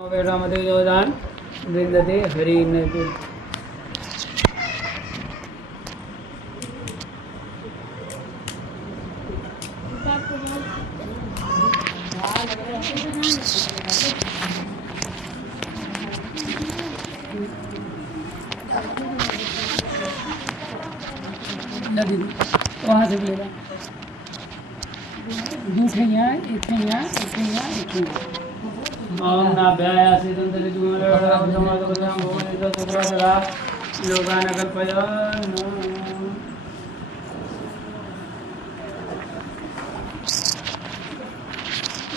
वेदामते जोदान वृंदते हरि नते दीदी वहाँ से लेगा दूसरे यहाँ एक यहाँ एक यहाँ एक यहाँ ओम नाभ्यायासि तंत्रे जुमरं समादवतं भुवनेश्वर सुप्रसदा लोकान कल्पयन्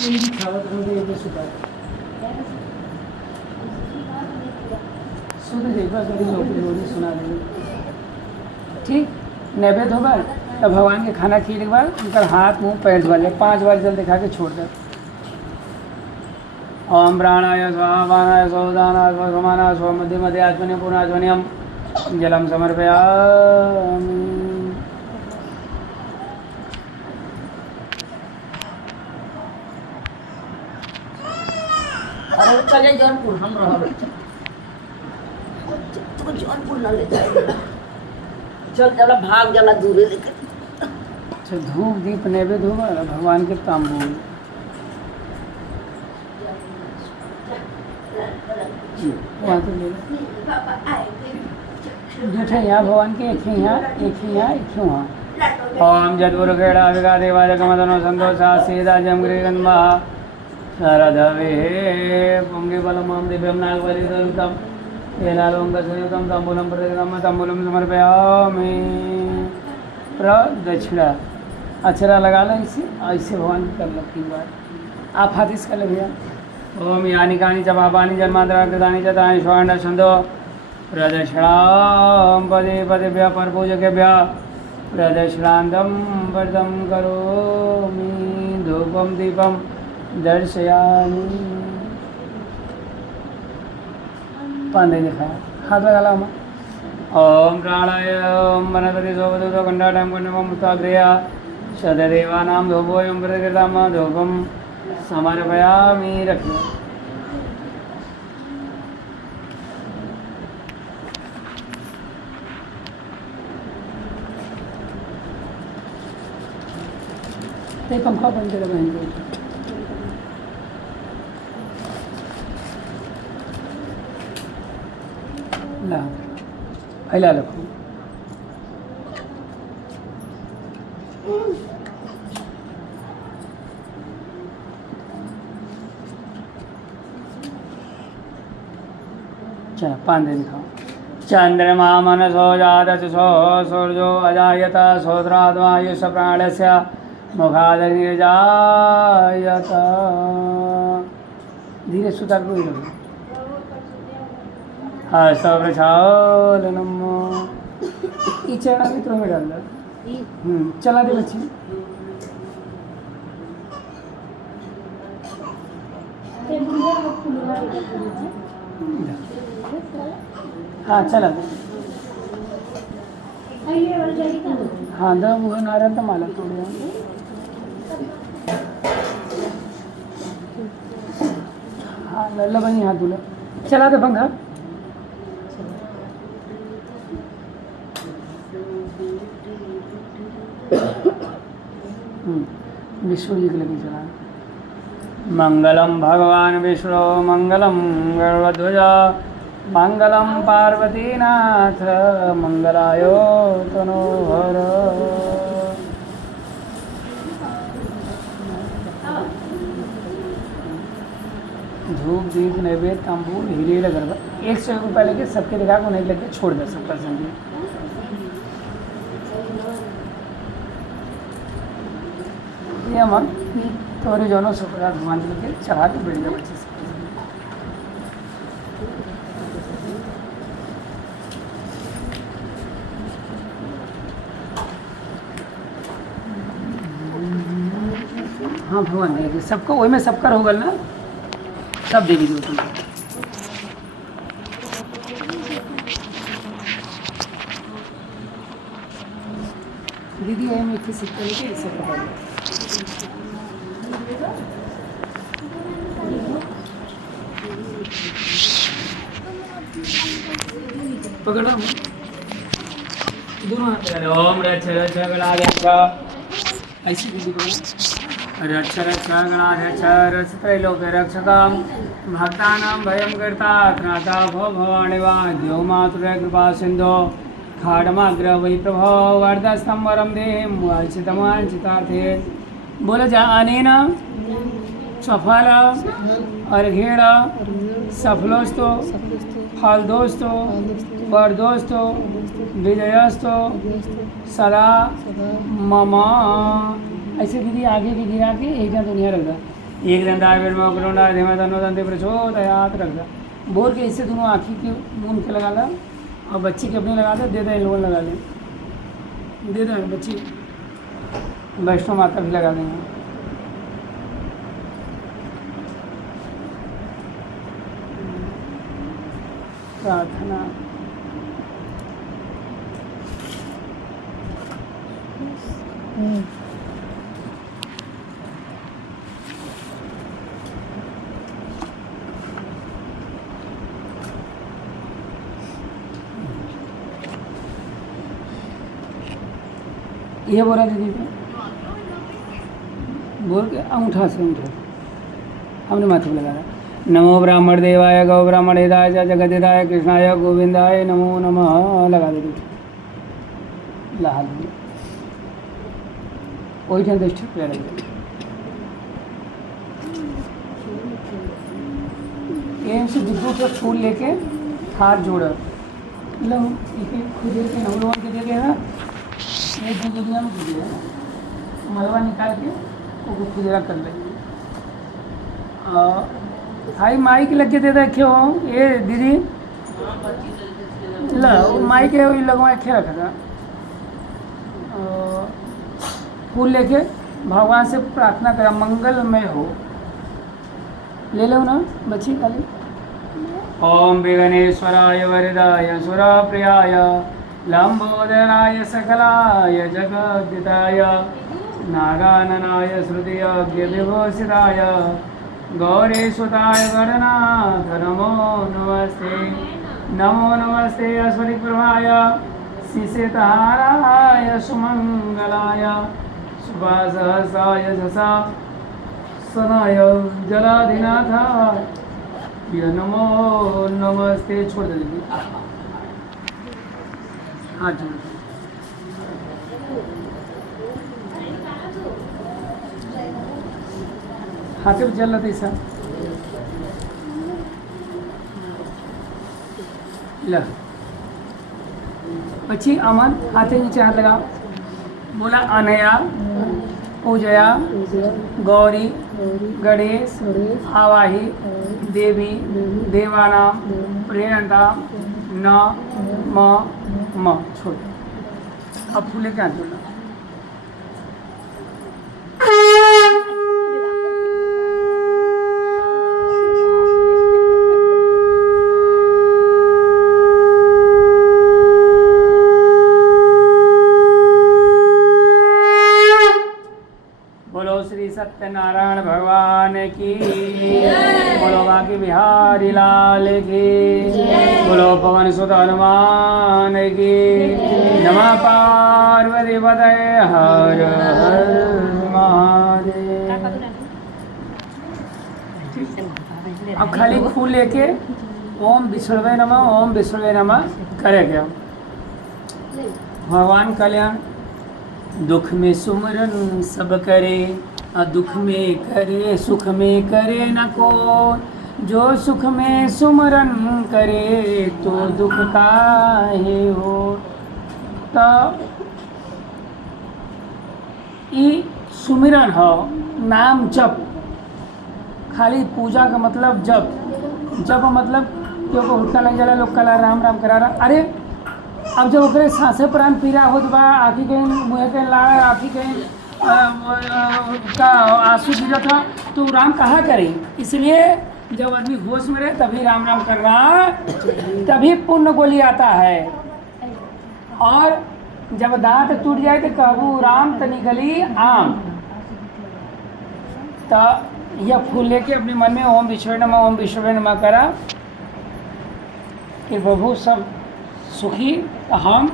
ये खावत होंगे ये सुधा सुधा देखा कभी लोग सुना देंगे ठीक नैवेद्य होगा तब भगवान के खाना खिलाने के बाद उनका हाथ मुंह पैर धो ले 5 बार जल दिखा के छोड़ दे ओम प्राणाय स्वाहा पानाय स्वाहा उदानाय स्वाहा समानाय स्वाहा मध्य मध्य आत्मने पूर्णात्मनियम जलम समर्पयामि अरे चले जौनपुर हम रहब तो जौनपुर न ले जाए चल चला भाग जला दूरे लेकर अच्छा धूप दीप नैवेद्य होगा भगवान के तांबूल वहाँ तो ले दूठे यहाँ भगवान के एक ही यहाँ एक ही यहाँ एक ही वहाँ ओम जदुर खेड़ा विगा देवाज कमदनो संतोषा सीधा जमग्रीगंधा शारदवे पुंगे बलमाम दिव्यम नागवलितम येनालों कसूयुतम तांबूलम प्रतिगम तांबूलम समर्पयामि प्रदक्षिणा अक्षरा लगा लो इसे ऐसे भगवान की कर लो 3 बार आप हाथ इसका ले भैया ओम यानी कानी च पापानि जन्मांतराकृतानि च तानि स्वर्ण छन्दो प्रदक्षिणां पदे पदेभ्यः परपूजकेभ्यः प्रदक्षिणान्तं वर्धं करोमि धूपं दीपं दर्शयामि पांडे दिखाया हाथ लगा ला ओम प्राणाय ओम वनस्पति सोपदूतो कंडाटं कंडमं मुक्ताग्रया सददेवानां धूपोऽयं प्रतिकृतं धूपं समर्पयामि रखिए ते पंखा बंद कर बहन को ला फैला रखो चलो 5 दिन खाओ चंद्रमा मनसो जातः सो सूर्यो अजायत सोत्राद्वायुष प्राणस्य मुखादग्निर्जायत धीरे सुतार को ही रखो हस्तप्रक्षालनम ये चढ़ा मित्रों में डाल दो चला दे बच्चे हाँ चला दो हाँ दो वो नारायण तो माला तोड़ हाँ लल्ला बनी हाथ दूल्हा चला दे पंखा विष्णु जी के लगे चला मंगलम भगवान विष्णु मंगलम गरुड़ध्वजा मंगलम पार्वतीनाथ मंगलायो तनोहर धूप दीप नैवेद्य तांबूल हीरे लगा 100 रुपये लेके सबके दिखा को नहीं लगे छोड़ दे सबका संगी ये हम तोरे जोनो सुपरा भगवान जी के चढ़ा के बैठ गए बच्चे से हाँ भगवान दे सबको वही में सबका होगल ना सब दे दीजिए तुमको दीदी है मीठी सिक्के लेके ऐसे पकड़ लो पकड़ो दोनों हाथ लगा ओम रक्ष रक्ष गणाध्यक्ष ऐसी विधि करो रक्ष रक्ष गणाध्यक्ष रक्ष त्रैलोक्य रक्षकम भक्तानां भयं कर्ता त्राता भव भवानि वा द्यो मातुरे कृपा सिन्धो खाडमाग्र वै प्रभो वरदस्तं वरं देहिं वाञ्छितमाञ्छितार्थे बोल जा अनेन सफल अर्घेण सफलोस्तो फलदोस्तो वरदोस्तो विजयस्तो सदा मम ऐसे दीदी आगे भी गिरा के एक जन दुनिया रख दा एक जन दाविर मकरुणा धीमा धनो दंते प्रचोदयात रख दा बोल के इससे दोनों आँखी के मुंह के लगा ला और बच्ची के अपने लगा दे दे इन लोगों लगा ले दे दो बच्ची वैष्णो माता भी लगा देंगे प्रार्थना ये बोला दीदी को बोल के अंगूठा से अंगूठा हमने माथे पे लगा रहा नमो ब्राह्मण देवाय गौ ब्राह्मण हिदाय जगत हिदाय कृष्णाय गोविंदाय नमो नमः लगा दे दीदी लाल वही टाइम दृष्टि पे लगे एम से डिब्बों पे फूल लेके हाथ जोड़ा लो खुद के हम लोगों के दे ना एक दुनिया में खुद मलबा निकाल के वो खुजरा कर लेंगे भाई माइक लग के दे रखे हो ये दीदी ला माइक है वही लगवा के रखा था फूल लेके भगवान से प्रार्थना करा मंगलमय हो ले लो ना बच्ची खाली ओम विघ्नेश्वराय वरदाय सुरप्रियाय लंबोदराय सकलाय जगद्दिताय नागाननाय श्रुतियज्ञ विभूषिताय गौरीसुताय गणनाथ नमो नमस्ते अस्वरिप्रभाय शिशितहाराय सुमंगलाय सुभासहसाय झसा सनाय जलाधिनाथाय नमो नमस्ते छोड़ दे दीजिए हाथ जोड़ हाथे पे चल रहा था ऐसा ला पची अमन हाथे नीचे हाथ लगा बोला अनया पूजया गौरी गणेश आवाही देवी देवानाम प्रियंता न म छोड़ अब फूले क्या जोड़ना सत्यनारायण भगवान की बोलो बाकी बिहारी लाल की बोलो पवन सुत हनुमान की नमः पार्वती पतये हर हर महादेव। अब खाली फूल लेके ओम विष्णुवे नमः करे क्या भगवान कल्याण दुख में सुमरन सब करे दुख में करे सुख में करे न को जो सुख में सुमरन करे तो दुख काहे हो। तो ई सुमिरन हो नाम जप खाली पूजा का मतलब जप मतलब क्यों को हुटका लग जाला लोग कला राम राम करा रहा अरे अब जब ओकरे सांसे प्राण पीरा होत बा आँखी के मुँह के लाड़ आँखी के का आंसू गिरा था तो राम कहाँ करें। इसलिए जब आदमी होश में रहे तभी राम राम करना तभी पुण्य गोली आता है। और जब दांत टूट जाए तो कहू राम तो निकली आम। तो यह फूल लेके अपने मन में ओम विश्वे नमः करा कि प्रभु सब सुखी हम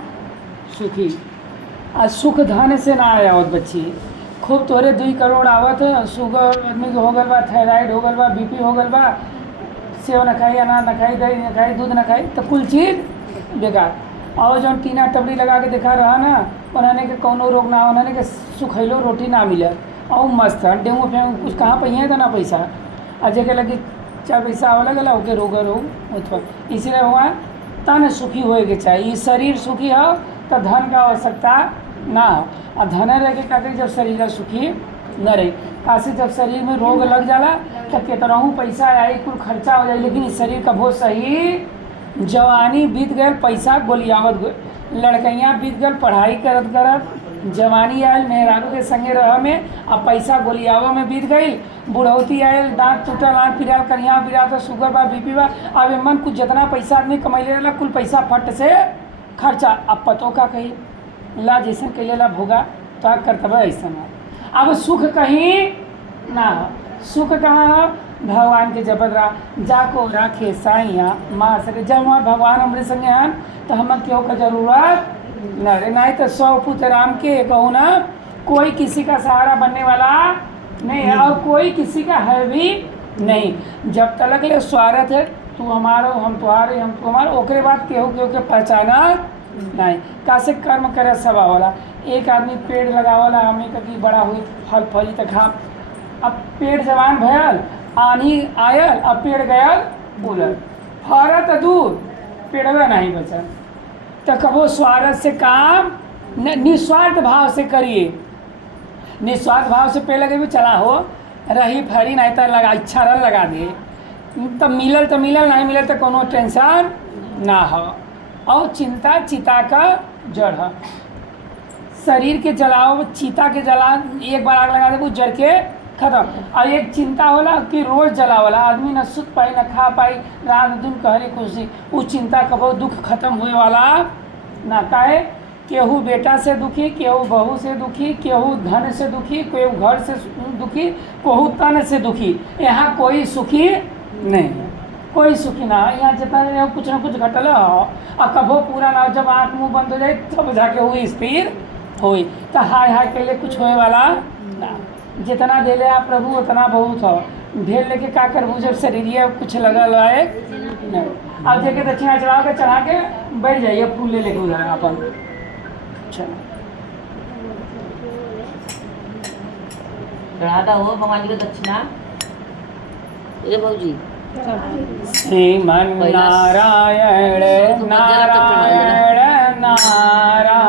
सुखी। आज सुख धन से ना आया आवत बच्ची, खूब तोरे 2 करोड़ आवत, शुगर आदमी के हो गल बा, थायराइड हो गल बा, बीपी हो गल बा, सेव न खाई, अनार न खाई, दही न खाई, दूध न खाई, तो कुल चीज़ बेकार। और जो टीना टबरी लगा के दिखा रहा ना, उन्होंने के कौनो रोग ना, उन्होंने के सुखैलो रोटी ना मिले और मस्त है डेंगू फेंगू कुछ कहाँ पहिए था ना पैसा, और जगह लगी 4 पैसा आवे लगेला ओके रोग अथवा। इसलिए भगवान तन सुखी होए के चाहिए। शरीर सुखी हो तो धन का आवश्यकता ना हो, और धन रह के कहते जब शरीर सुखी न रही। काशी जब शरीर में रोग लग जाला तो कितनाहू पैसा आई कुल खर्चा हो जाए, लेकिन इस शरीर का बहुत सही। जवानी बीत गए पैसा गोलियावत गए, लड़कैयाँ बीत गए पढ़ाई करत करत, जवानी आयल मेहरारू के संगे रह में, अब पैसा गोलियावा में बीत गई। बुढ़ौती आयल दांत टूटल, आँख फिरल, करिया बिरा तो शुगर बा बीपी बा। अब मन कुछ जितना पैसा आदमी कमैले रहला कुल पैसा फट से खर्चा। अब पतो का कही ला जैसन कैले ला भोगा तो कर्तव्य ऐसा ना। अब सुख कहीं ना हो, सुख कहाँ हो? भगवान के जपत रहा जाको राखे साइया माँ सके। जब हमारे भगवान हमारे संगे हैं तो हमें क्यों का जरूरत न रे। नहीं तो 100 पुत्र राम के कहूँ ना, कोई किसी का सहारा बनने वाला नहीं है और कोई किसी का है भी नहीं। जब तलक ले स्वार्थ है, तू हमारो हम तुम्हारे हम तुम्हारे, ओकरे बाद केहू केहू के पहचाना नहीं। कैसे कर्म करे सब वाला। एक आदमी पेड़ लगावला हमें कभी बड़ा हुई फल फली तक खा। अब पेड़ जवान भयल, आनी आयल, अब पेड़ गयल बोलल, फरत दूर पेड़वे नहीं बचा। तो कबो स्वार्थ से काम निस्वार्थ भाव से करिए। निस्वार्थ भाव से पेड़ लगे भी चला हो रही फरी नहीं तो लगा इच्छा रन लगा दे, तब मिलल तो मिलल, नहीं मिलल तो कोनो टेंशन ना हो। और चिंता चिता का जड़ है। शरीर के जलाओ, चिता के जला एक बार आग लगा दे वो जड़ के खत्म। और एक चिंता होला कि रोज जलावला, आदमी न सुत पाई न खा पाई, रात दिन कहरी खुशी। वो चिंता कबो दुख खत्म हुए वाला ना। काहे केहू बेटा से दुखी, केहू बहू से दुखी, केहू धन से दुखी, केहू घर से दुखी, केहू तन से दुखी। यहाँ कोई सुखी नहीं, कोई सुखी ना। यहाँ जितना कुछ ना कुछ घटल हो और कबो पूरा ना हो। जब आँख मुँह बंद हो जाए तब जाके हुई स्थिर हुई। तो हाय हाय के लिए कुछ होए वाला ना। जितना दे ले आप प्रभु उतना बहुत हो। ढेर लेके का करबू जब शरीर कुछ लगल है नहीं। अब देखे दक्षिणा चढ़ा के बैठ जाइए, फूल ले लेके उधर अपन। चढ़ाता हो भगवान जी का दक्षिणा। ये भाजी श्रीमन नारायण नारायण नारायण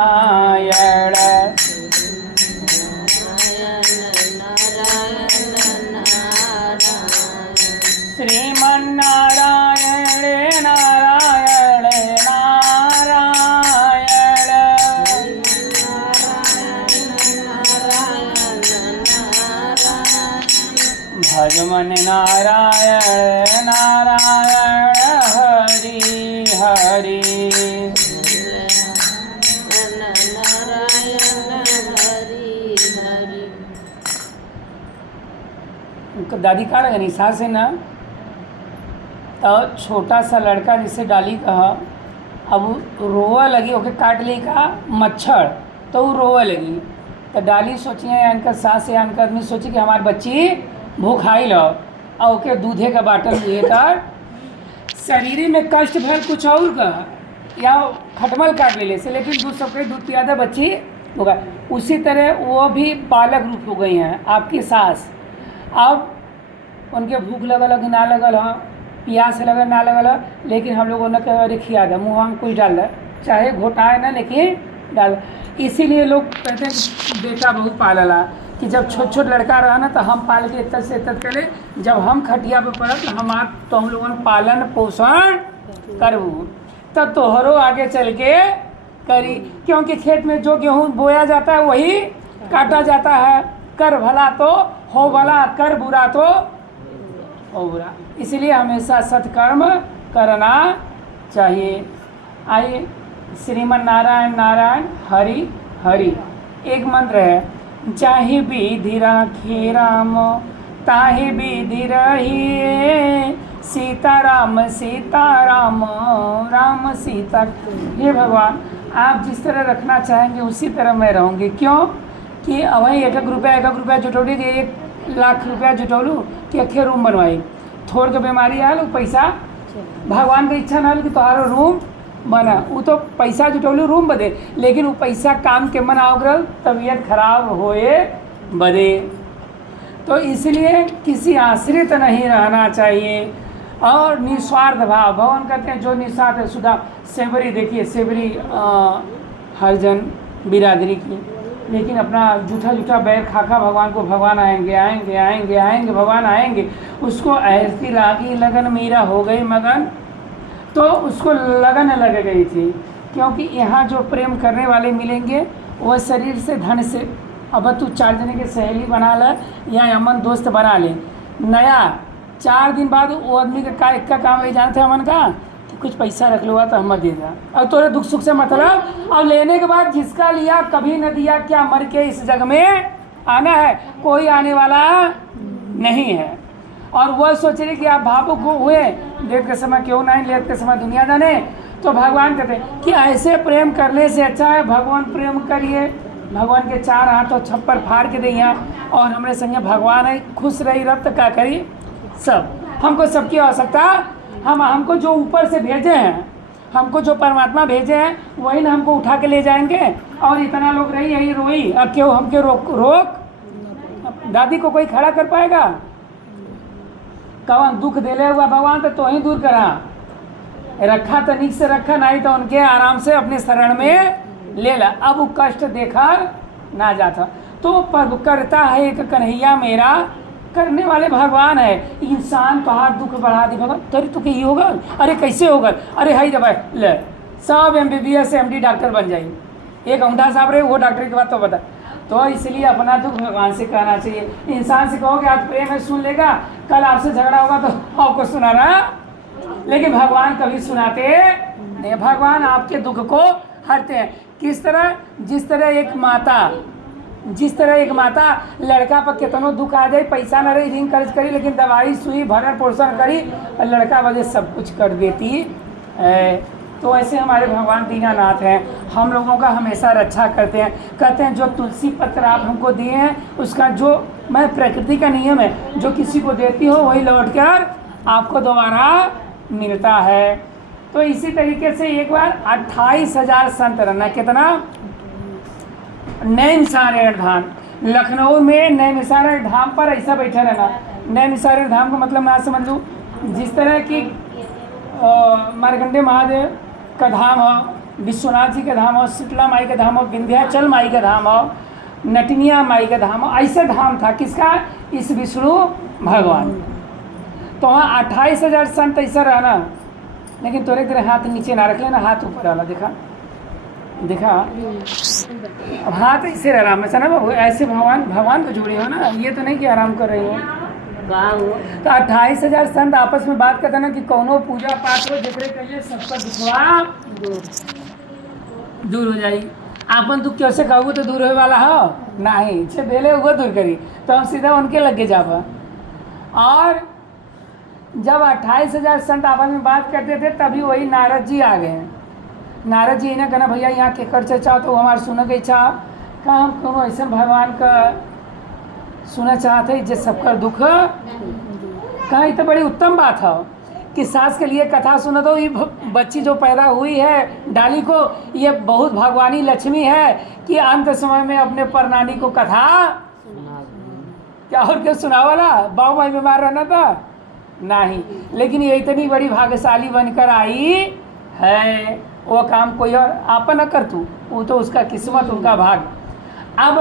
श्रीमन नारायण नारायण नारायण भजमन नारायण नारायण हरि हरि दादी का लगा सास है ना। तो छोटा सा लड़का जिसे डाली कहा, अब रोवा लगी ओके काट ली का मच्छर, तो वो रोवा लगी। तो डाली सोचिए अनकर सास या अनकर आदमी सोची कि हमारी बच्ची भूखाई लो और ओके दूधे का बाटल लिए कर शरीर में कष्ट भर कुछ और का या खटमल काट ले से, लेकिन दूध सबके दूध पियादा बच्ची होगा। उसी तरह वो भी बालक रूप हो गई हैं आपकी सास। अब उनके भूख लगल कि ना लगल हाँ, प्यास लगल ना लगल, लेकिन हम लोगों ने अरे खिया दे मुँह में कुछ डाल दे, चाहे घोटाए ना लेकिन डाल। इसीलिए लोग कहते हैं कि बेटा बहू पालला, कि जब छोट छोट लड़का रहा ना तो हम पाल के इतना से इतना करे, जब हम खटिया पे पड़े तो हम लोगों ने पालन पोषण करबू तब तोहरो आगे चल के करी। क्योंकि खेत में जो गेहूँ बोया जाता है वही काटा जाता है। कर भला तो हो भला, कर बुरा तो हो बुरा। इसलिए हमेशा सत्कर्म करना चाहिए। आइए श्रीमन नारायण नारायण हरि हरि एक मंत्र है। चाहे विधि राखे राम ताहि विधि रही सीताराम सीताराम राम सीता। हे भगवान, आप जिस तरह रखना चाहेंगे उसी तरह मैं रहूँगी। क्यों कि वही एक रुपया जुटौली के 1,00,000 रुपया जुटौलू कि अखे रूम बनवाई। थोड़ के बीमारी आयल वो पैसा भगवान की इच्छा ना कि तुम्हारा रूम बना, वो तो पैसा जुटौलू रूम बदे, लेकिन वो पैसा काम के मन आवग्रल तबीयत खराब होए बदे। तो इसलिए किसी आश्रित नहीं रहना चाहिए और निस्वार्थ भाव। भगवान कहते हैं जो निस्वार्थ है सुधा सेवरी, देखिए सेवरी हर जन बिरादरी की, लेकिन अपना जूठा बैर खा भगवान को भगवान आएंगे भगवान आएंगे। उसको ऐसी लागी लगन मीरा हो गई मगन, तो उसको लगन लग गई थी। क्योंकि यहाँ जो प्रेम करने वाले मिलेंगे वह शरीर से धन से, अब तू 4 जने की सहेली बना ले या अमन दोस्त बना ले, नया 4 दिन बाद वो आदमी का एक का काम है जानते हैं अमन का कि कुछ पैसा रख लो तो हम दे दा, और तोरे दुख सुख से मतलब, और लेने के बाद जिसका लिया कभी न दिया, क्या मर के इस जग में आना है, कोई आने वाला नहीं है। और वह सोच रहे कि आप भावुक हुए, लेट के समय क्यों नहीं, लेट के समय दुनिया जाने। तो भगवान कहते हैं कि ऐसे प्रेम करने से अच्छा है भगवान प्रेम करिए, भगवान के 4 हाथ और छप्पर फाड़ के दैया, और हमारे संगे भगवान है, खुश रही रब का करी सब। हमको सबकी आवश्यकता, हमको जो ऊपर से भेजे हैं, हमको जो परमात्मा भेजे हैं वही ना हमको उठा के ले जाएंगे। और इतना लोग रही यही रोई, अब क्यों हमके रोक दादी को कोई खड़ा कर पाएगा? कवन दुख देले हुआ भगवान तो ही दूर करा, रखा तो नीक से रखा, नहीं तो उनके आराम से अपने शरण में ले ला। अब वो कष्ट देखा ना जाता, तो पग करता है एक कन्हैया मेरा, करने वाले भगवान है। इंसान तो हाथ दुख बढ़ा दी भगवान, तेरी तो कही होगा, अरे कैसे होगा, अरे हाई जब ले सब MBBS से MD डॉक्टर बन जाए। एक औंधा साहब रहे वो डॉक्टर की बात तो बता। तो इसलिए अपना दुख भगवान से कहना चाहिए। इंसान से कहोगे आज प्रेम है सुन लेगा, कल आपसे झगड़ा होगा तो आपको सुनाना, लेकिन भगवान कभी सुनाते नहीं। भगवान आपके दुख को हरते हैं। किस तरह? जिस तरह एक माता लड़का पर कितनों दुख आ जाए, पैसा न रही, रिंग खर्च करी, लेकिन दवाई सुई भरण पोषण करी और लड़का वजह सब कुछ कर देती है। तो ऐसे हमारे भगवान दीनानाथ हैं, हम लोगों का हमेशा रक्षा करते हैं। कहते हैं जो तुलसी पत्र आप हमको दिए हैं उसका जो मैं प्रकृति का नियम है, जो किसी को देती हो वही लौट कर आपको दोबारा मिलता है। तो इसी तरीके से एक बार 28,000 संत रहना, कितना? नैमिषारण्य धाम, लखनऊ में नैमिषारण्य धाम पर ऐसा बैठा रहना। नैमिषारण्य धाम का मतलब ना समझ लूँ, जिस तरह की मार्कंडेय महादेव का धाम हो, विश्वनाथ जी का धाम हो, शीतला माई का धाम हो, विंध्याचल माई का धाम हो, नटनिया माई का धाम हो, ऐसा धाम था किसका? इस विष्णु भगवान। तो वहाँ 28,000 संत ऐसा रहना, लेकिन तोरे तेरे हाथ नीचे ना रख लेना, हाथ ऊपर वाला देखा अब हाथ ऐसे आराम में ना बाबू, ऐसे भगवान को जुड़े हो ना, ये तो नहीं कि आराम कर रही हो। तो 28,000 संत आपस में बात करते ना कि कौनो पूजा पाठ हो जिक्र करिए सबका दुखवा दूर हो जाए। आपन दुख कैसे कहूँ तो दूर होने वाला हो नहीं, जे बेले वो दूर करी, तो हम सीधा उनके लगे जावा। और जब 28,000 संत आपस में बात करते थे तभी वही नारद जी आ गए। नारद जी ने कहना भैया यहाँ के खर्चे चाहो तो हमारे सुनने की इच्छा, कहा हम कौन ऐसा भगवान का सुना चाहते जे सबका दुख, कहा ये तो बड़ी उत्तम बात है कि सास के लिए कथा सुना दो। ये बच्ची जो पैदा हुई है डाली को, ये बहुत भगवानी लक्ष्मी है कि अंत समय में अपने परनानी को कथा क्या और क्या सुना वाला, बाबू माई बीमार रहना था नहीं, लेकिन ये इतनी बड़ी भाग्यशाली बनकर आई है। वो काम कोई और आप न कर तू, वो तो उसका किस्मत, उनका भाग। अब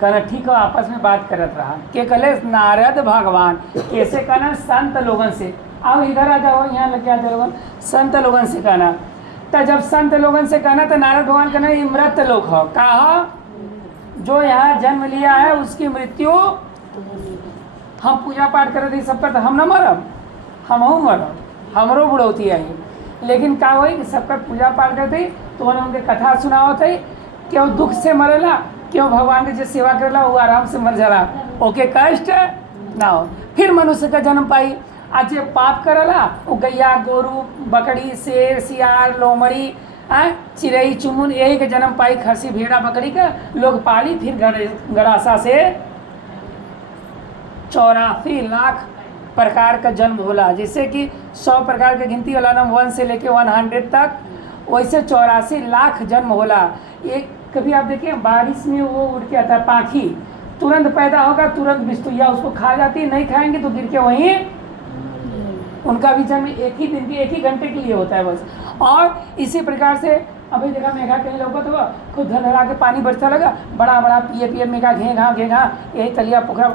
कहना ठीक है, आपस में बात करत रहा के कहले नारद भगवान कैसे कहना संत लोगन से, आओ इधर आ जाओ, यहाँ लग जा लोगन, संत लोगन से कहना। तो जब संत लोगन से कहना तो नारद भगवान कहना ये मृत लोग हो, कहा जो यहाँ जन्म लिया है उसकी मृत्यु हम पूजा पाठ कर दी सब पर, तो हम न मरब, हमहू मरब, हमरो बुढ़ौती आई। लेकिन का वही कि सबका पूजा पाठ करते तो उन्हें उनके कथा सुनाओ थे कि वो दुख से मरेला क्यों भगवान के जो सेवा करेला वो आराम से मर जाला, ओके कष्ट ना हो। फिर मनुष्य का जन्म पाई। आज जे पाप करेला वो गैया गोरू बकरी शेर सियार लोमड़ी चिड़ई चुमुन यही के जन्म पाई, खसी भेड़ा बकरी का लोग पाली। फिर गड़ासा से 84 लाख प्रकार का जन्म होला, जैसे कि 100 प्रकार के गिनती होला ना 1 से लेके 100 तक, वैसे 84 लाख जन्म होला। एक कभी आप देखिए बारिश में वो उड़ के आता है पाखी, तुरंत पैदा होगा तुरंत बिस्तुया उसको खा जाती है, नहीं खाएंगे तो गिर के वहीं उनका भी जन्म एक ही दिन की एक ही घंटे के लिए होता है बस। और इसी प्रकार से अभी देखा मेघा कहीं लोगों तो खुद धरा के पानी बरसता लगा, बड़ा बड़ा पिए मेघा घे घा यही तलिया पोखरा।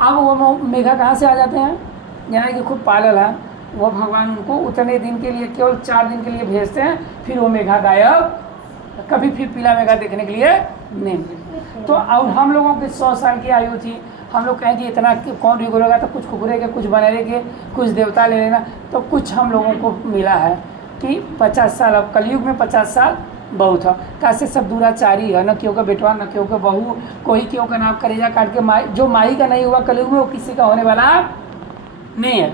अब वो मेघा कहाँ से आ जाते हैं, यानी कि खूब पालल है वो भगवान उनको उतने दिन के लिए केवल 4 दिन के लिए भेजते हैं, फिर वो मेघा गायब, कभी फिर पीला मेघा देखने के लिए नहीं। तो अब हम लोगों की 100 साल की आयु थी, हम लोग कहें कि इतना कौन रिगोरेगा, तो कुछ कुकुरेगे कुछ बनेगे कुछ देवता ले लेना, तो कुछ हम लोगों को मिला है कि 50 साल। अब कलयुग में 50 साल बहुत है, कैसे सब दुराचारी है, न क्यों का बेटवा न क्यों का बहू, कोई क्यों का नाम करेजा काट के माई, जो माई का नहीं हुआ कलयुग में वो किसी का होने वाला नहीं है।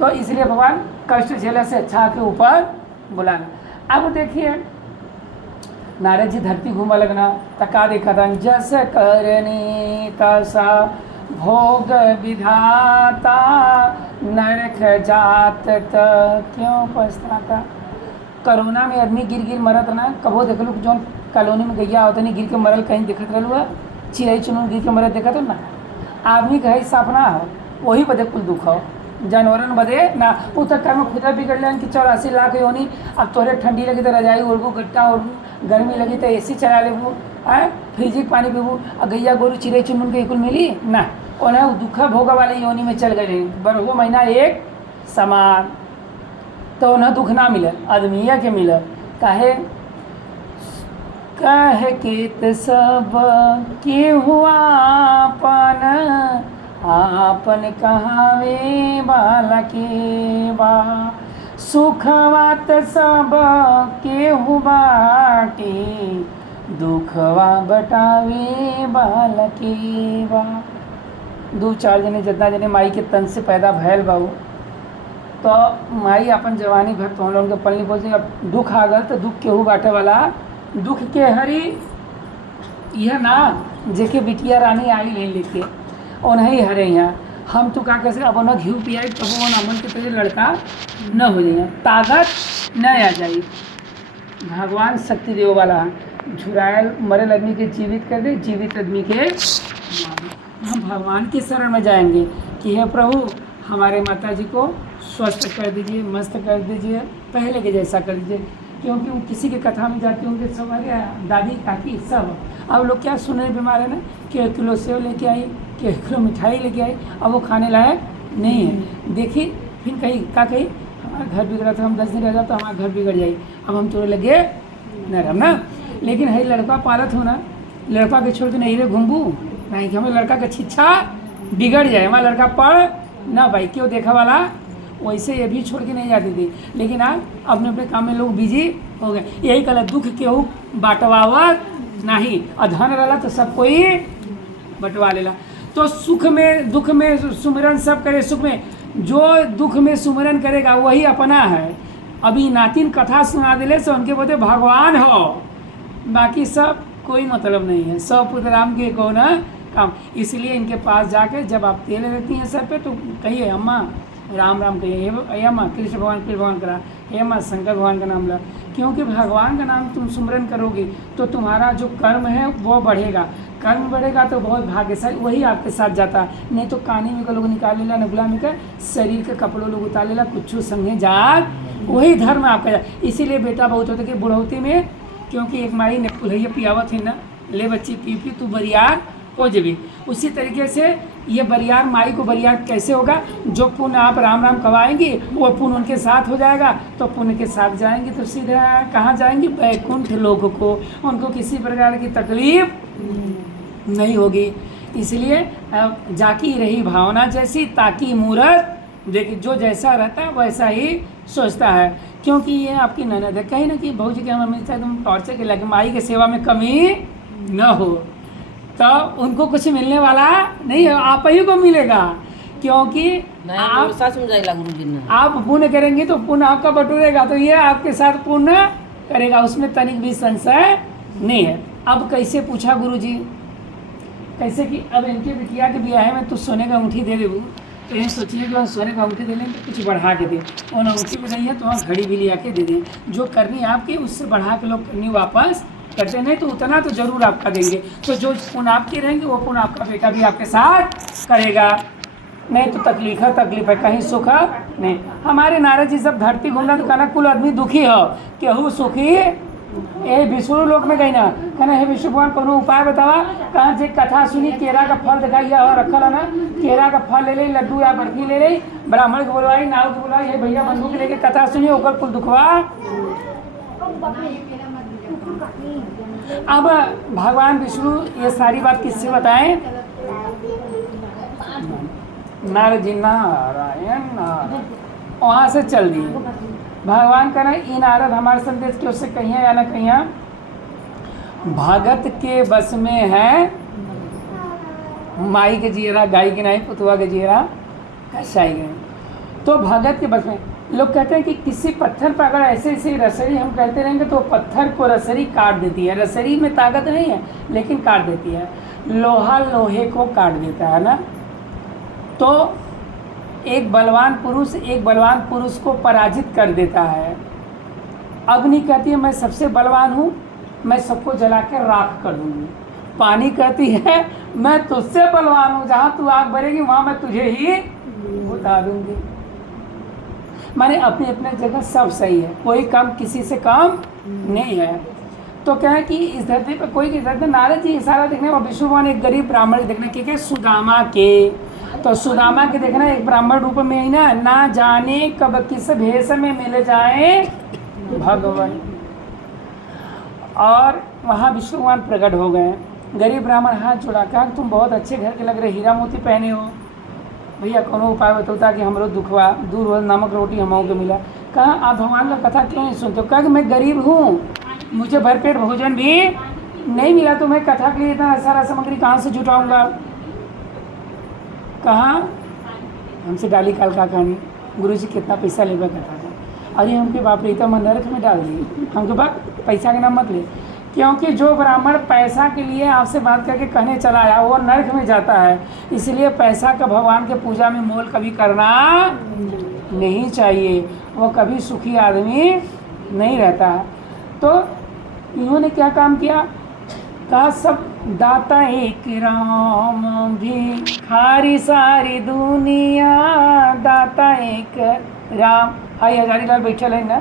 तो इसलिए भगवान कष्ट झेलने से अच्छा के ऊपर बुलाना। अब देखिए नारद जी धरती घूमा लगना तका देखा था, जस करनी तसा भोग विधाता नरक जात क्यों पछताता। कोरोना में आदमी गिर मरत ना, कबो देख लो जो कॉलोनी में गैया होता नहीं गिर के मरल कहीं दिखत रहलू है, चिड़ई चुनून गिर के मरत देखत हो ना। आदमी का ही सपना हो वही बदे कुल दुख हो, जानवरन बदे ना। वो तक कर्म खुदा बिगड़ लेन कि 84 लाख योनी। अब तोरे ठंडी लगी तो रजाई ओढ़बू गट्टा ओढ़बू, गर्मी लगी तो AC चला लेबू, फ्रिज पानी पीबू। और गैया गोरू चिड़ै चुनमुन के कुल मिली ना, उन्हें दुख भोग वाले योनी में चल गए बरहो महीना एक समान, तो उन्हें दुख ना मिले आदमिया के मिले। काहे कह के सब के हुआ आपन कहावे बाला के बा, सुखवात सब के बाटे दुखवा बटावे बाला के बा। 2-4 जने जितना जने माई के तन से पैदा भैल बाबू, तो माई अपन जवानी भक्त होने उनके पलनी बोलती अब दुख आ गल तो दुख केहू बाटे वाला दुख के हरी। यह ना जेके बिटिया रानी आई ले लेके और नहीं हरे यहाँ हम तो का कैसे अब न घी पियाई तब वो अमन के तेरे लड़का न हो जाए, ताकत न आ जाए। भगवान शक्ति देव वाला झुरायल मरल आदमी के जीवित कर दे, जीवित आदमी के हम भगवान के शरण में जाएंगे कि हे प्रभु हमारे माता जी को स्वस्थ कर दीजिए, मस्त कर दीजिए, पहले के जैसा कर दीजिए। क्योंकि वो किसी के कथा में जाते होंगे सब अरे दादी काकी सब, अब लोग क्या सुने बीमार है ना कि 1 किलो सेव लेके आई कि 1 किलो मिठाई लेके आई, अब वो खाने लायक नहीं है। देखिए फिर कहीं का कही हमारा घर बिगड़ा था, हम 10 दिन रह जाओ तो हमारा घर बिगड़ जाए, अब हम तोड़े लगे न रह ना। लेकिन है लड़का पालत हो ना, लड़का के छोड़ के नहीं रहे घूमबू नहीं कि हमें लड़का का शिक्षा बिगड़ जाए, हमारा लड़का पढ़ ना भाई क्यों देखा वाला, वैसे ये भी छोड़ के नहीं जाती थी। लेकिन आज अपने अपने काम में लोग बिजी हो गए। यही कल दुख केहू बांटवावा नहीं, अधन रहा तो सब कोई बंटवा लेला। तो सुख में दुख में सुमिरन सब करे, सुख में जो दुख में सुमिरन करेगा वही अपना है। अभी नातिन कथा सुना दिले से उनके बोलते भगवान हो, बाकी सब कोई मतलब नहीं है, सब पुत्र राम के कौन काम। इसलिए इनके पास जाकर जब आप तेल रहती हैं सर पे तो कहिए अम्मा राम राम कहिए, हे अम्मा कृष्ण भगवान करा, हे अम्मा शंकर भगवान का नाम ला। क्योंकि भगवान का नाम तुम सुमरन करोगे तो तुम्हारा जो कर्म है वो बढ़ेगा, कर्म बढ़ेगा तो बहुत भाग्यशाली वही आपके साथ जाता है। नहीं तो कानी में का लोग निकाल लेला, नगुला में का शरीर के कपड़ों लोग उतार लेला, कुछ संगे जात वही धर्म आपका जा। इसीलिए बेटा बहुत होता कि बुढ़ौती में, क्योंकि एक माई ने पुलैया पियावत है ना, ले बच्ची पी तू बरियार हो जबी। उसी तरीके से ये बरियार माई को बरियार कैसे होगा, जो पुण्य आप राम राम कवाएंगी वो पुण्य उनके साथ हो जाएगा, तो पुण्य के साथ जाएंगे तो सीधा कहाँ जाएंगे, वैकुंठ लोक को, उनको किसी प्रकार की तकलीफ नहीं होगी। इसलिए जाकी रही भावना जैसी ताकि मूर्त देखिए, जो जैसा रहता है वैसा ही सोचता है। क्योंकि ये आपकी ननद है, कहीं ना कहीं भाजी के हमें हमेशा एकदम टॉर्चर के लगे माई के सेवा में कमी न हो। तो उनको कुछ मिलने वाला नहीं है, आप ही को मिलेगा, क्योंकि आप समझाएगा गुरु जी ने। आप पुण्य करेंगे तो पुण्य आपका बटोरेगा, तो ये आपके साथ पुण्य करेगा, उसमें तनिक भी संशय नहीं है। अब कैसे पूछा गुरुजी, कैसे कि अब इनके बिटिया के ब्याह में तो सोने का अंगूठी दे देबू, तो ये सोचिए कि वहाँ सोने का अंगूठी दे लें तो कुछ बढ़ा के दे, और अंगूठी भी नहीं है तो वहाँ घड़ी भी लिया के दे दें। जो करनी आपकी उससे बढ़ा के लोग करनी वापस करते, नहीं तो उतना तो जरूर आपका देंगे। तो जो पुण्य आपके रहेंगे वो पुण्य आपका बेटा भी आपके साथ करेगा, नहीं तो तकलीफ है कहीं सुख है नहीं। हमारे नारद जी सब धरती घूमना तो कहना कुल आदमी दुखी हो, केहू सुखी ये विष्णु लोक में गई ना, कहना हे विष्णु भगवान कोनो उपाय बतावा। कहाँ से कथा सुनी, केरा का फल दिखाइए और रखल है ना, केरा का फल ले ले, लड्डू या बर्फी ले ले, ब्राह्मण को बोलवाई, नाव को बोलवाई, हे भैया बंदूक लेके कथा सुनिए, ओकर कुल दुखवा। अब भगवान विष्णु ये सारी बात किससे बताएं? नारद जी नारायण नारायण वहाँ से चल दिए। भगवान का ना इन नारद हमारे संदेश के उससे कहीं या ना कहीं भगत के बस में है माई के जीरा, गाय के नहीं, पुतवा के जीरा कसाई गए। तो भगत के बस में लोग कहते हैं कि किसी पत्थर पर अगर ऐसे ऐसे रसरी हम कहते रहेंगे तो पत्थर को रसरी काट देती है। रसरी में ताकत नहीं है लेकिन काट देती है, लोहा लोहे को काट देता है ना। तो एक बलवान पुरुष को पराजित कर देता है। अग्नि कहती है मैं सबसे बलवान हूँ, मैं सबको जला कर राख कर दूँगी। पानी कहती है मैं तुझसे बलवान हूँ, जहाँ तू आग भरेगी वहाँ मैं तुझे ही उतार दूँगी। माने अपनी अपने जगह सब सही है, कोई काम किसी से कम नहीं है। तो क्या है कि इस धरती पर कोई की धरती, नारद जी इशारा देखने और विष्णु भगवान एक गरीब ब्राह्मण देखने के सुदामा के, तो सुदामा के देखना एक ब्राह्मण रूप में ही ना जाने कब किस भेष में मिल जाए भगवान। और वहाँ विष्णु भगवान प्रकट हो गए। गरीब ब्राह्मण हाथ जोड़ा, कहा तुम बहुत अच्छे घर के लग रहे, हीरा मोती पहने हो, भैया कोनो उपाय बताता कि हमरो दुखवा दूर हो, नमक रोटी हम के मिला। कहा आप भगवान का कथा क्यों नहीं सुनते हो? कहा कि मैं गरीब हूँ, मुझे भरपेट भोजन भी नहीं मिला, तो मैं कथा के लिए इतना सारा सामग्री कहाँ से जुटाऊंगा। कहाँ हमसे डाली काल का कहानी, गुरु जी कितना पैसा लेगा कथा का। अरे उनके बाप रे, तो मैं नरक में डाल दिए, हमके बाप पैसा के नाम मत ले। क्योंकि जो ब्राह्मण पैसा के लिए आपसे बात करके कहने चला आया वो नरक में जाता है। इसलिए पैसा का भगवान के पूजा में मोल कभी करना नहीं चाहिए, वो कभी सुखी आदमी नहीं रहता। तो इन्होंने क्या काम किया, कहा सब दाता एक राम भिखारी सारी दुनिया, दाता एक राम। हाई हजारी लाल बैठल है ना,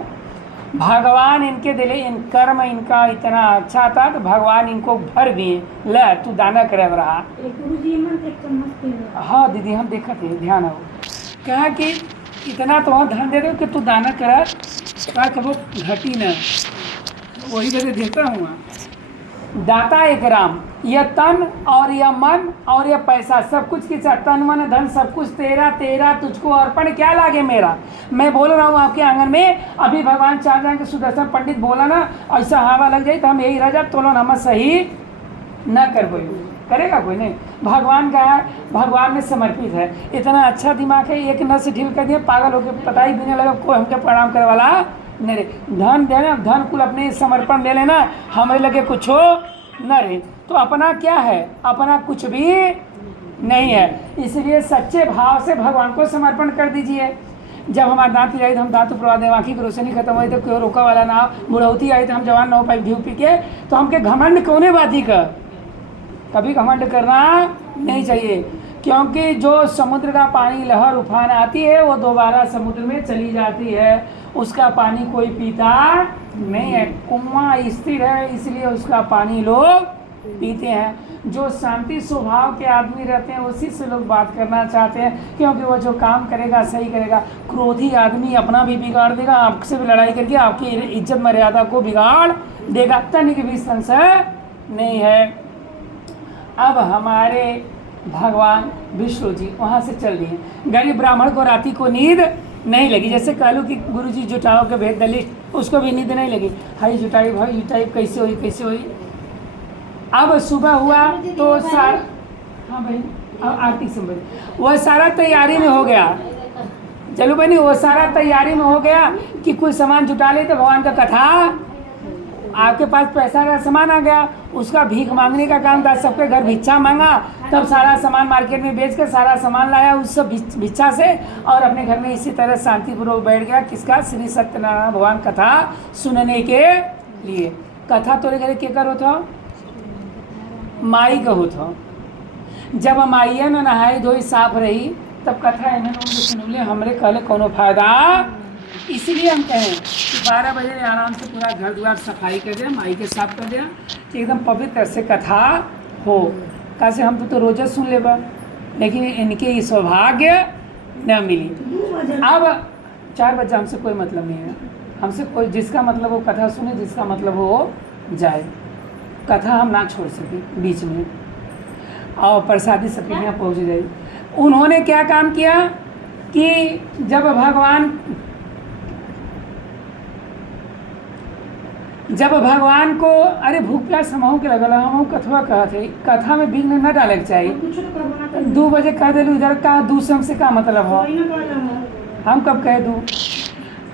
भगवान इनके दिले इन कर्म इनका इतना अच्छा था तो भगवान इनको भर दिए, ले तू दाना करे रहा। हाँ दीदी हम देखा थे, ध्यान हो। कहा कि इतना तो वहाँ धन दे दो कि तू दाना करा, कहा कि वो घटी न, वही जगह देता हूँ। दाता एक राम, यह तन और यह मन और यह पैसा सब कुछ किसा, तन मन धन सब कुछ तेरा तेरा, तुझको अर्पण क्या लागे मेरा। मैं बोल रहा हूँ आपके आंगन में, अभी भगवान चाह जाए कि सुदर्शन पंडित बोला ना ऐसा हवा लग जाए तो हम यही रह जाए, तो हम सही न कर पाए, करेगा कोई नहीं। भगवान का है, भगवान में समर्पित है, इतना अच्छा दिमाग है, एक नस ढील कर दिया पागल होकर पता ही भी नहीं लगा कोई हमको प्रणाम करे वाला नहीं रे। धन देना, धन कुल अपने समर्पण ले लेना, हमारे लगे कुछ हो न रे। तो अपना क्या है, अपना कुछ भी नहीं है। इसलिए सच्चे भाव से भगवान को समर्पण कर दीजिए। जब हमारे दांत आई तो हम दांत उपरवा दें, आँखी की रोशनी खत्म हुई तो कोई रोका वाला ना, बुढ़ौती आई तो हम जवान ना हो पाई घी पी के, तो हमके घमंड कौने बाती का, कभी घमंड करना नहीं चाहिए। क्योंकि जो समुद्र का पानी लहर उफान आती है वो दोबारा समुद्र में चली जाती है, उसका पानी कोई पीता नहीं है। कुआं स्थिर है इसलिए उसका पानी लोग पीते हैं। जो शांति स्वभाव के आदमी रहते हैं उसी से लोग बात करना चाहते हैं, क्योंकि वो जो काम करेगा सही करेगा। क्रोधी आदमी अपना भी बिगाड़ देगा, आपसे भी लड़ाई करके आपकी इज्जत मर्यादा को बिगाड़ देगा, तनिक भी संशय नहीं है। अब हमारे भगवान विष्णु जी वहाँ से चल दिए। गरीब ब्राह्मण को राती को नींद नहीं लगी, जैसे कह लो कि गुरु जी जुटाओ के भेज दलित, उसको भी नींद नहीं लगी। हाई जुटाई भाई जुटाई कैसे हुई कैसे हुई। अब सुबह हुआ तो सारा, हाँ भाई अब आरती समझ, वह सारा तैयारी में हो गया, चलो बहनी वो सारा तैयारी में हो गया कि कुछ सामान जुटा ले, तो भगवान का कथा, आपके पास पैसा का सामान आ गया, उसका भीख मांगने का काम था, सबके घर भिक्षा मांगा, तब सारा सामान मार्केट में बेच कर सारा सामान लाया उस सब भिक्षा से, और अपने घर में इसी तरह शांतिपूर्वक बैठ गया। किसका? श्री सत्यनारायण भगवान कथा सुनने के लिए। कथा तोरे घरे के कर होता? माई का होता। जब माइया न नहाई धोई साफ रही, तब कथा इन्होंने सुनले, हमरे कहले कोनो फायदा। इसलिए हम कहें कि 12 बजे आराम से पूरा घर द्वार सफाई कर दिया, माई के साफ कर दिया, कि एकदम पवित्र से कथा हो। कैसे हम तो रोज़ सुन लेबा, लेकिन इनके ये सौभाग्य न मिली। अब 4 बजे हमसे कोई मतलब नहीं है, हमसे कोई, जिसका मतलब हो कथा सुने, जिसका मतलब हो जाए, कथा हम ना छोड़ सके बीच में, और प्रसादी सबके यहाँ पहुँच जाए। उन्होंने क्या काम किया कि जब भगवान को अरे भूख प्यास हमहू के लगल, हमहू कथवा कहते, कथा में विघ्न न डाले के चाहिए। 2 बजे कह दिलू इधर का, 2 से हमसे का मतलब हो, हम कब कह दूँ।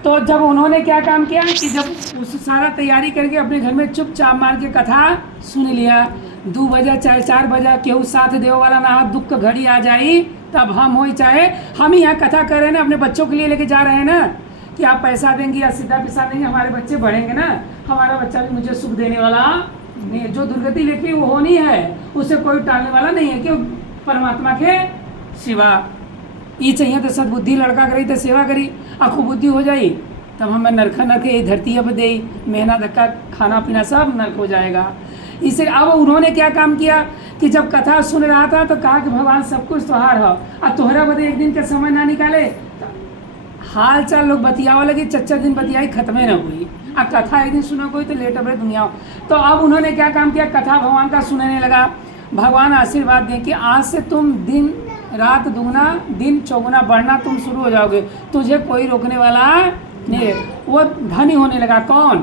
तो जब उन्होंने क्या काम किया कि जब उस सारा तैयारी करके अपने घर में चुपचाप मार के कथा सुन लिया, 2 बजे चाहे 4 बजे केहू साथ देव वाला ना, दुख का घड़ी आ जाई, तब हम हो चाहे हम ही यहाँ कथा कर रहे हैं ना, अपने बच्चों के लिए लेके जा रहे हैं ना, कि आप पैसा देंगे या सीधा पैसा देंगे, हमारे बच्चे बढ़ेंगे ना, हमारा बच्चा भी मुझे सुख देने वाला नहीं। जो दुर्गति लेके वो होनी है, उसे कोई टालने वाला नहीं है, क्यों? परमात्मा के सिवा। ये चाहिए तो सद्बुद्धि लड़का करी तो सेवा करी, आँखों बुद्धि हो जाई, तब हमें नरखा नरखे ये धरती अब दे, मेहनत धक्का खाना पीना सब नरक हो जाएगा। इसे अब उन्होंने क्या काम किया कि जब कथा सुन रहा था तो कहा कि भगवान सब कुछ तोहार हो, और तोहरा बदे एक दिन का समय ना निकाले, हाल चाल लोग बतियावा लगी, 4 दिन बतियाई खत्मे न हुई, और कथा एक दिन सुना कोई तो लेट अबरे दुनिया। तो अब उन्होंने क्या काम किया, कथा भगवान का सुनने लगा। भगवान आशीर्वाद दें कि आज से तुम दिन रात दुगना दिन चौगुना बढ़ना तुम शुरू हो जाओगे, तुझे कोई रोकने वाला नहीं है। वो धनी होने लगा। कौन?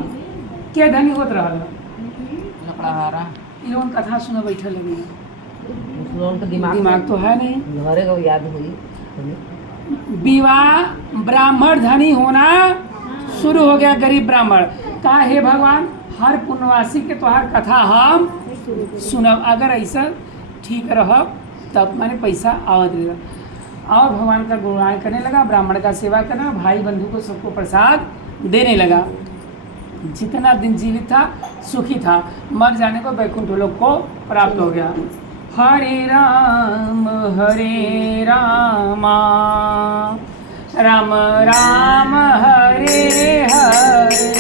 क्या धनी होत रहा? लकड़हारा। ये लोग कथा सुना बैठे लगे, उस दिमाग तो है नहीं। घरे को याद हुई। विवाह ब्राह्मण धनी होना शुरू हो गया, गरीब ब्राह्मण। कहा हे भगवान, हर पुण्यवासी के तोहार कथा हम सुनब, अगर ऐसा ठीक रह तब मैंने पैसा आवत रहेगा। और भगवान का गुणगान करने लगा, ब्राह्मण का सेवा करना, भाई बंधु को सबको प्रसाद देने लगा। जितना दिन जीवित था सुखी था, मर जाने को वैकुंठ लोक को प्राप्त हो गया। हरे राम राम राम हरे हरे,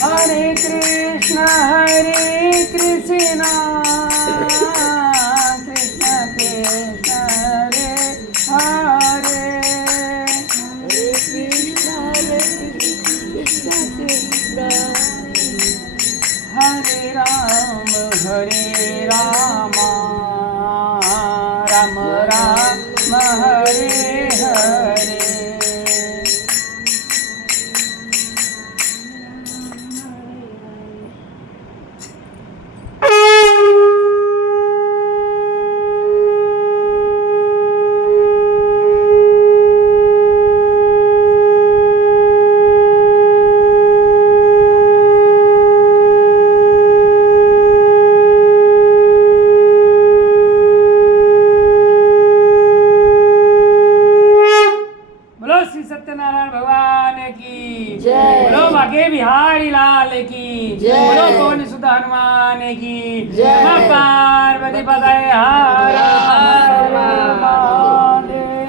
हरे कृष्ण कृष्ण कृष्ण हरे हरे, हरे राम राम राम हरे हरे। सत्यनारायण भगवान की जय, बोलो बाके बिहारी लाल की जय, बोलो कौन सुध हनुमान की जय, मां पार्वती पतये हर हर महादेव।